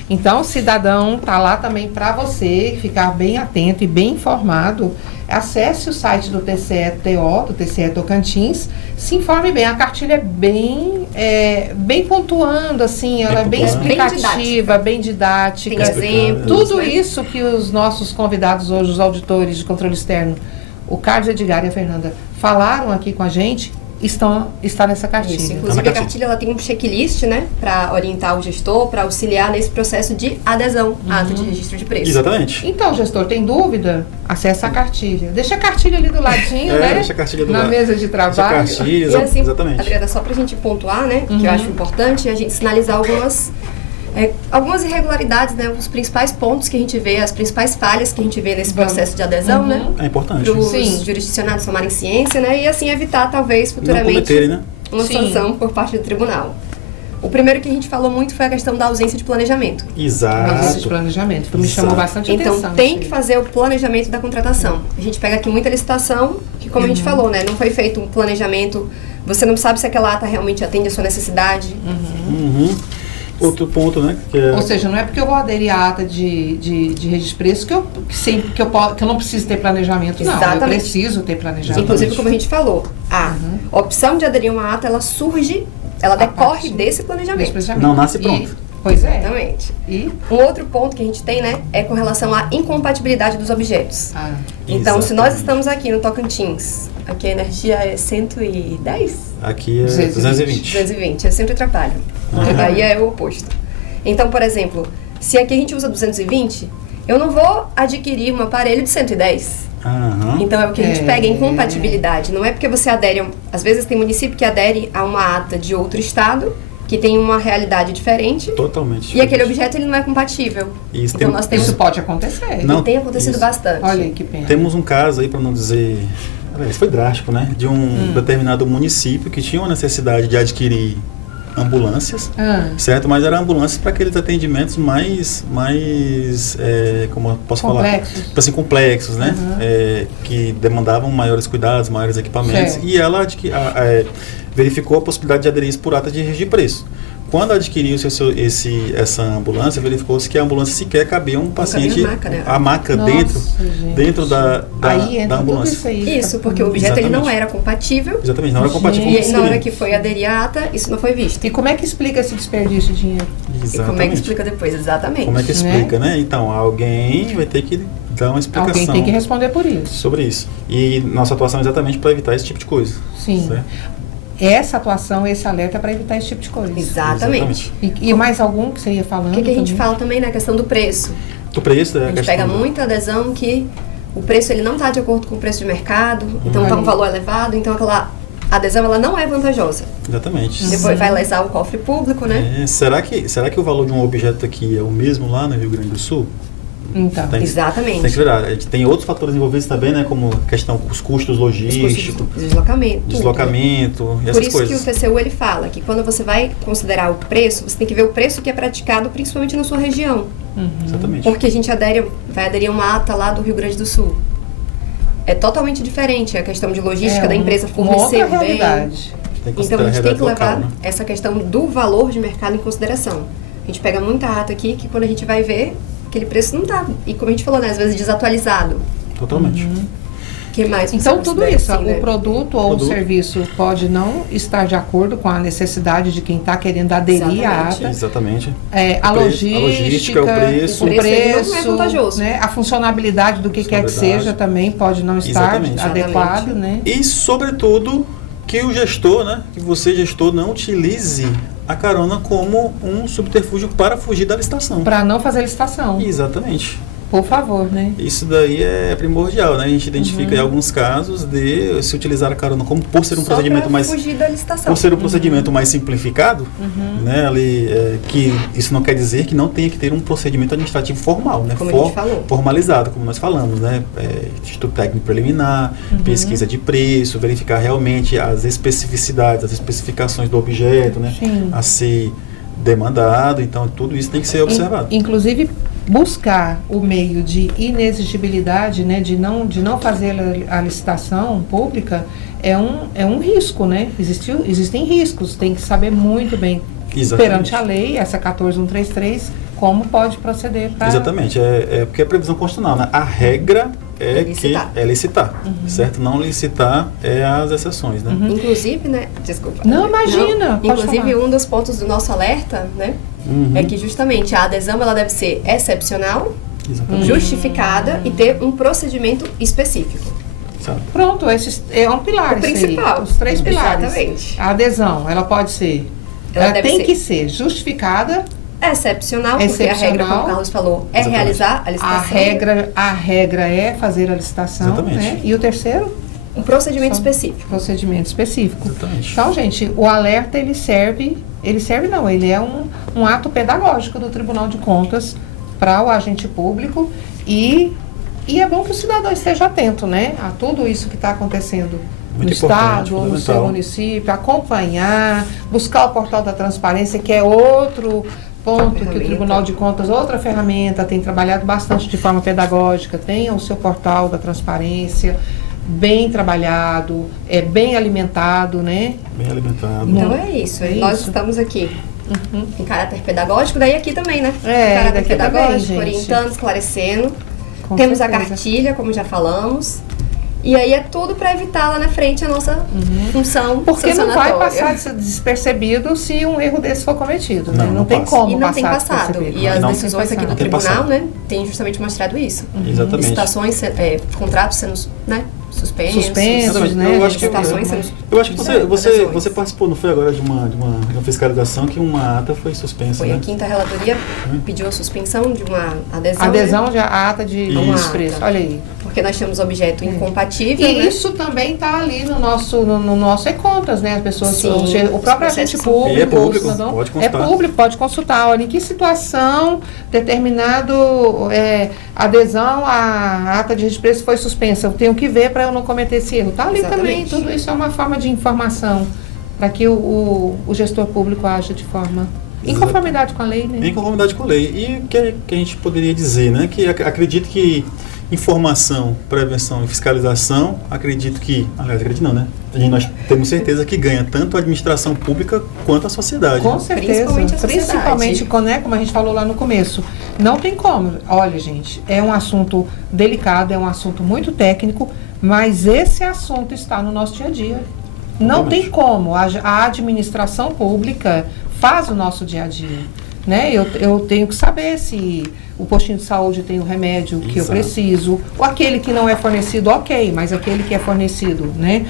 Então, o cidadão está lá também para você ficar bem atento e bem informado. Acesse o site do TCE-TO, do TCE Tocantins, se informe bem. A cartilha é bem pontuando, assim, ela é bem explicativa, bem didática. Tem exemplos. Tudo isso que os nossos convidados hoje, os auditores de controle externo, o Carlos Edgar e a Fernanda falaram aqui com a gente, está nessa cartilha. Isso, inclusive a cartilha ela tem um checklist, né, para orientar o gestor, para auxiliar nesse processo de adesão à ata de registro de preço. Exatamente. Então, gestor, tem dúvida? Acessa a cartilha. Deixa a cartilha ali do ladinho, né? Deixa a cartilha na mesa de trabalho. Deixa a cartilha, E assim, exatamente. Adriana, só para a gente pontuar, né, que eu acho importante, a gente sinalizar algumas irregularidades, né, os principais pontos que a gente vê, as principais falhas que a gente vê nesse processo de adesão, né, É importante. para os Sim. jurisdicionados tomarem ciência, né, e assim evitar, talvez, Não futuramente, cometerem, né? uma Sim. sanção por parte do tribunal. O primeiro que a gente falou muito foi a questão da ausência de planejamento. Ausência de Exato. planejamento, que me chamou Exato. bastante Então, atenção. tem isso que aí. fazer o planejamento da contratação. A gente pega aqui muita licitação, que como a gente falou, né, não foi feito um planejamento, você não sabe se aquela ata realmente atende a sua necessidade. Uhum. Outro ponto, né? Que é... Ou seja, não é porque eu vou aderir à ata de registro de preço que eu não preciso ter planejamento, não. Eu Exatamente. preciso ter planejamento. Inclusive, como a gente falou, a opção de aderir a uma ata, ela surge, ela decorre partir desse planejamento. Planejamento. Não nasce pronto. Pois é. Exatamente. E? Um outro ponto que a gente tem, né, é com relação à incompatibilidade dos objetos. Então, se nós Exatamente. estamos aqui no Tocantins, aqui a energia é 110? Aqui é 220. 220. 220, eu sempre atrapalho. A Bahia é o oposto. Então, por exemplo, se aqui a gente usa 220, eu não vou adquirir um aparelho de 110. Aham. Então, é o que a gente É. pega em incompatibilidade. Não é porque você adere... Às vezes tem município que adere a uma ata de outro estado, que tem uma realidade diferente, Totalmente. e aquele diferente. objeto ele não é compatível. Isso, Então, tem- nós temos... Isso pode acontecer. Não, E tem acontecido isso. bastante. Olha aí que pena. Temos um caso aí, para não dizer... Aliás, foi drástico, né? De um determinado município que tinha uma necessidade de adquirir ambulâncias, certo? Mas eram ambulâncias para aqueles atendimentos mais como eu posso Complexos. falar? Tipo assim, complexos, né? Que demandavam maiores cuidados, maiores equipamentos. Certo. E ela verificou a possibilidade de aderir isso por ata de registro de preço. Quando adquiriu-se essa ambulância, verificou-se que a ambulância sequer cabia um paciente, cabia a maca, né? a maca Nossa, dentro gente. da Aí entra da tudo ambulância. isso aí. Isso, porque o objeto ele não Exatamente. era compatível, Exatamente, não era compatível e com o na hora seria. que foi aderir à ata, isso não foi visto. E como é que explica esse desperdício de dinheiro? E como é que Exatamente. explica depois? Exatamente. Como é que explica, né? Então, alguém vai ter que dar uma explicação Alguém tem que responder por isso. sobre isso. E nossa atuação é exatamente para evitar esse tipo de coisa. Sim. Certo? Essa atuação, esse alerta é para evitar esse tipo de coisa. Exatamente. E mais algum que você ia falando? O que a gente também? fala também na questão do preço? O preço é A a gente questão pega do- muita adesão que o preço ele não está de acordo com o preço de mercado, então está um valor elevado, então aquela adesão ela não é vantajosa. Exatamente. Depois vai lesar o cofre público, né? Será que o valor de um objeto aqui é o mesmo lá no Rio Grande do Sul? Então, Tem que Exatamente. virar. A gente tem outros fatores envolvidos também, né? Como a questão os custos Os logísticos, custos de deslocamento. tudo. deslocamento e Por essas isso coisas. que o TCU ele fala que quando você vai considerar o preço, você tem que ver o preço que é praticado principalmente na sua região. Exatamente. Porque a gente vai aderir a uma ata lá do Rio Grande do Sul. É totalmente diferente a questão de logística da empresa uma outra fornecer o bem. realidade. Tem que Então considerar a gente tem que realidade levar local, né? essa questão do valor de mercado em consideração. A gente pega muita ata aqui que quando a gente vai ver, aquele preço não tá. E como a gente falou, né, às vezes desatualizado. Totalmente. O que mais? você Então, tudo considera isso, assim, né? o produto ou o serviço pode não estar de acordo com a necessidade de quem está querendo aderir à Exatamente. ata. Exatamente. A O preço, a logística, o preço. o O preço, ele não é preço, vantajoso. né, a funcionalidade do que quer que Funcionalidade. seja também pode não estar Exatamente. adequado, né? E, sobretudo, que o gestor, né, que você, gestor, não utilize a carona como um subterfúgio para fugir da licitação. Para não fazer licitação, Exatamente. por favor, né? Isso daí é primordial, né? A gente identifica aí alguns casos de se utilizar a carona como por ser um Só procedimento pra mais fugir da licitação. por ser um procedimento mais simplificado, né? Ali, que isso não quer dizer que não tenha que ter um procedimento administrativo formal, né? Como a gente falou. Formalizado, como nós falamos, né? Instituto técnico preliminar, pesquisa de preço, verificar realmente as especificidades, as especificações do objeto, né? Sim. A ser demandado. Então, tudo isso tem que ser observado. Inclusive, buscar o meio de inexigibilidade, né, de não fazer a licitação pública é um risco, né? Existem riscos, tem que saber muito bem Exatamente. perante a lei, essa 14133, como pode proceder para... Exatamente, porque é previsão constitucional, né? A regra é Licitar. que é licitar, certo? Não licitar é as exceções, né? Inclusive, né? Desculpa. Não, imagina, pode Inclusive, falar. um dos pontos do nosso alerta, né? É que justamente a adesão ela deve ser excepcional, Exatamente. justificada e ter um procedimento específico. Sabe? Pronto, esse é um pilar. O principal. Os 3 pilares. Exatamente. A adesão, ela pode ser. Ela Ela deve tem ser. que ser justificada. Excepcional, porque a regra, como o Carlos falou, é Exatamente. realizar a licitação. A regra é fazer a licitação. Exatamente. Né? E o terceiro? Um procedimento Só- específico. Procedimento específico. Exatamente. Então, gente, o alerta ele é um ato pedagógico do Tribunal de Contas para o agente público e é bom que o cidadão esteja atento, né, a tudo isso que está acontecendo Muito no importante, estado, no seu fundamental. município, acompanhar, buscar o portal da transparência, que é outro ponto que o Ferramenta. Tribunal de Contas, outra ferramenta, tem trabalhado bastante de forma pedagógica, tenha o seu portal da transparência bem trabalhado, bem alimentado, né? Bem alimentado. Então é isso. É Nós isso. estamos aqui em caráter pedagógico, daí aqui também, né? É, Em caráter daqui pedagógico, também, gente. orientando, esclarecendo. Com Temos a certeza. cartilha, como já falamos. E aí é tudo para evitar lá na frente a nossa função Porque não vai sancionatória. passar despercebido se um erro desse for cometido, né? Não, Não não tem passa. como E não tem passar passado. despercebido. E as Não decisões aqui do Não tem tribunal, passado. né, tem justamente mostrado isso. Exatamente. Licitações, contratos sendo, né, suspensos. Suspensos, Exatamente. né? Eu acho que licitações sendo Eu acho que você adesões. participou, não foi agora, de uma fiscalização que uma ata foi suspensa, Foi né? a quinta relatoria, pediu a suspensão de uma adesão, né? Adesão de ata de Isso. desprezo. Olha aí. Porque nós temos objeto incompatível, E né? isso também está ali no nosso e-contas, né? As pessoas, Sim, o próprio os agente processos público, E é público, o cidadão, pode é consultar. público, pode consultar. Olha, em que situação determinado adesão à ata de desprezo foi suspensa? Eu tenho que ver para eu não cometer esse erro. Está ali também. Exatamente. Tudo isso é uma forma de informação para que o gestor público aja de forma em Exato. conformidade com a lei, né? Em conformidade com a lei. E o que a gente poderia dizer, né? Que acredito que informação, prevenção e fiscalização, acredito não, né? Nós temos certeza que ganha tanto a administração pública quanto a sociedade. Com certeza. Principalmente a sociedade. Principalmente, né, como a gente falou lá no começo. Não tem como. Olha, gente, é um assunto delicado, é um assunto muito técnico, mas esse assunto está no nosso dia a dia. Não Totalmente. tem como. A administração pública faz o nosso dia a dia. Né? Eu tenho que saber se o postinho de saúde tem o remédio que eu Exato. preciso, ou aquele que não é fornecido, ok, mas aquele que é fornecido, né?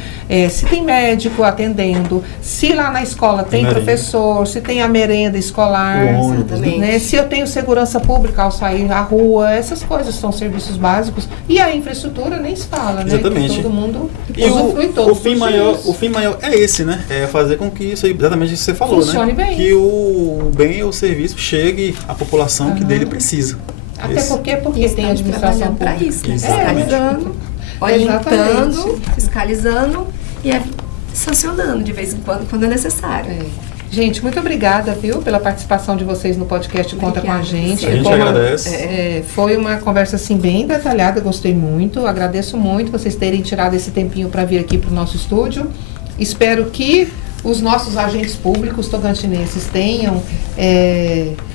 Se tem médico atendendo, se lá na escola tem Merenda. professor, se tem a merenda escolar, O ônibus, Exatamente. né? Se eu tenho segurança pública ao sair à rua, essas coisas são serviços básicos. E a infraestrutura nem se fala, né? Exatamente. Que todo mundo E usufrui todos o fim os maior, dias. o fim maior é esse, né? É fazer com que isso aí, exatamente isso que você falou, Funcione né? bem. Que o bem ou o serviço chegue à população que dele precisa. Até Esse- porque E tem a estamos administração trabalhando para pública. isso, né? Exatamente. Fiscalizando, orientando, Exatamente. fiscalizando e sancionando de vez em quando é necessário. É. Gente, muito obrigada, viu, pela participação de vocês no podcast Conta com a Obrigada. gente. A gente Foi uma- agradece. foi uma conversa assim bem detalhada, gostei muito. Agradeço muito vocês terem tirado esse tempinho para vir aqui para o nosso estúdio. Espero que os nossos agentes públicos tocantinenses tenham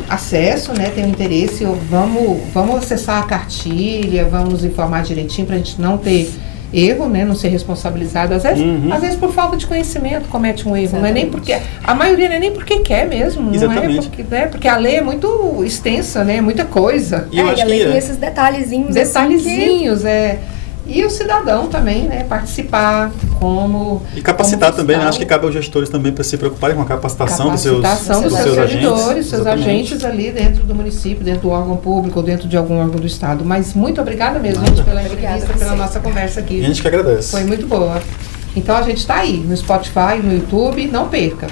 acesso, né, tenham interesse. Vamos acessar a cartilha, vamos informar direitinho para a gente não ter erro, né, não ser responsabilizado. Às vezes por falta de conhecimento comete um erro. Não é nem porque a maioria não é nem porque quer mesmo, não Exatamente. é porque, né, porque a lei é muito extensa, né, muita coisa. E eu acho a lei que tem esses detalhezinhos. Detalhezinhos, E o cidadão também, né, participar como... E capacitar como também, né? fiscal. Acho que cabe aos gestores também para se preocuparem com a capacitação dos seus Capacitação dos seus agentes. servidores, seus Exatamente. agentes ali dentro do município, dentro do órgão público ou dentro de algum órgão do Estado. Mas muito obrigada mesmo, gente, pela Obrigada entrevista, a pela você. nossa conversa E a aqui. gente que agradece. Foi muito boa. Então a gente está aí no Spotify, no YouTube, não perca.